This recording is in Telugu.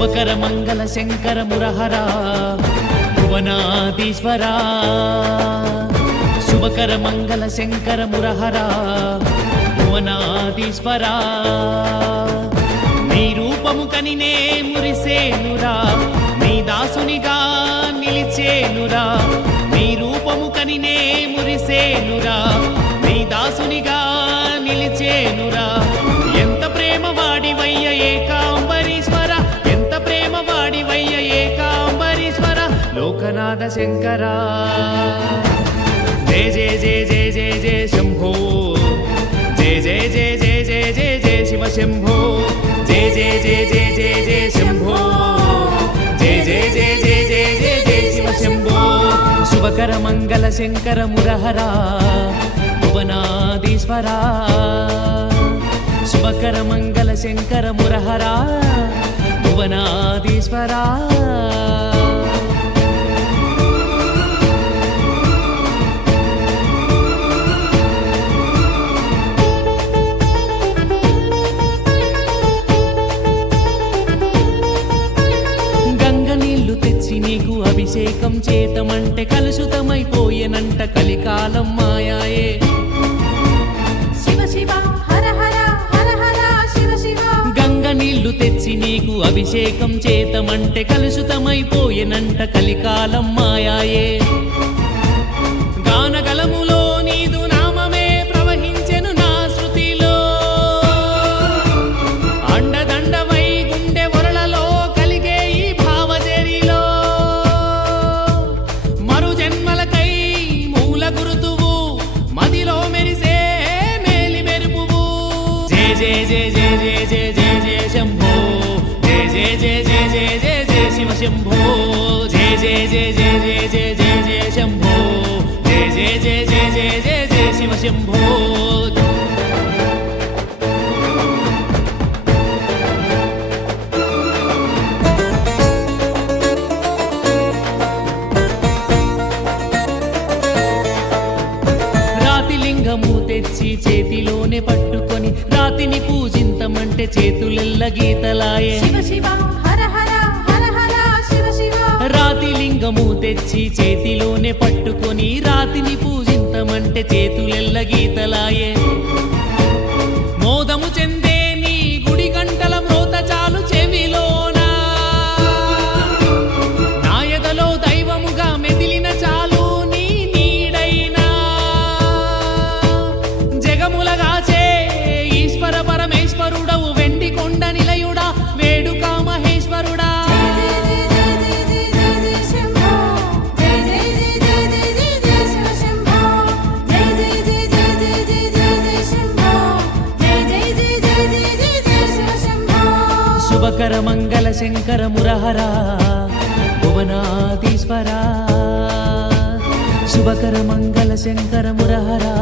శుభకర మంగళ శంకర మురహరా భువనాధీశ్వరా శుభకర మంగళ శంకర మురహరా భువనాధీశ్వరా నీ రూపము కనినే మురిసేనురా నీ దాసునిగా నిలిచేనురా నీ రూపము కనినే మురిసేనురా నీ దాసునిగా నిలిచేనురా ఎంత ప్రేమ వాడివయ్య ఏకాంబరీశ్వర ఎంత ప్రేమ వాడివయ్య ఏకాంబరీశ్వర లోకనాథ శంకరా జయ జయ జయ జయ జయ జయ శంభో జయ జయ జయ జయ జయ జయ జయ శివ శంభో జయ జయ జయ జయ జయ జయ శంభో జయ జయ జయ జయ జయ జయ జయ శివ శంభో శుభకర మంగళ శంకర మురహరా భువనాధీశ్వరా శుభకర మంగళ శంకర మురహరా భువనాధీశ్వరా నీకు అభిషేకం చేతమంటే కలుషితమైపోయేనంట కలికాలం మాయాయే శివ శివ హర హర హర హర శివ శివ గంగ నీళ్లు తెచ్చి నీకు అభిషేకం చేతమంటే కలుషితమైపోయేనంట కలికాలం మాయాయే గానగలములో నీదు నామమే ప్రవహించెను నా శృతిలో అండదండవై గుండె వరలలో కలిగే ఈ భావజరిలో మరు జన్మలకై మూల గురుతువు మదిలో మెరిసే మేలి మెరుపువు జయ జయ జయ జయ జయ జయ జయ జయ శంభో జయ జయ జయ జయ జయ జయ జయ శివ శంభో జయ జయ జయ జయ జయ జయ జయ జయ శంభో జయ జయ జయ జయ జయ జయ జయ శివ శంభో లింగము తెచ్చి చేతిలోనే పట్టుకొని రాతిని పూజింతమంటే చేతులెల్ల గీతలాయే శివ శివ హర హర హర హర శివ శివ రాతి లింగము తెచ్చి చేతిలోనే పట్టుకొని రాతిని పూజింతమంటే చేతులెల్ల గీతలాయే మోదము చెందే నీ గుడి గంటల మ్రోత చాలు చెవిలోనా నాయదలో దైవముగా మెదిలిన చాలు నీ నీడైనా జగములగాచే ఈశ్వర పరమేశ్వరుడవు వెండి కొండ నిలయుడా వేడుకా మహేశ్వరుడా శుభకర మంగళ శంకర మురహరా భువనాధీశ్వరా శుభకర మంగళ శంకర మురహరా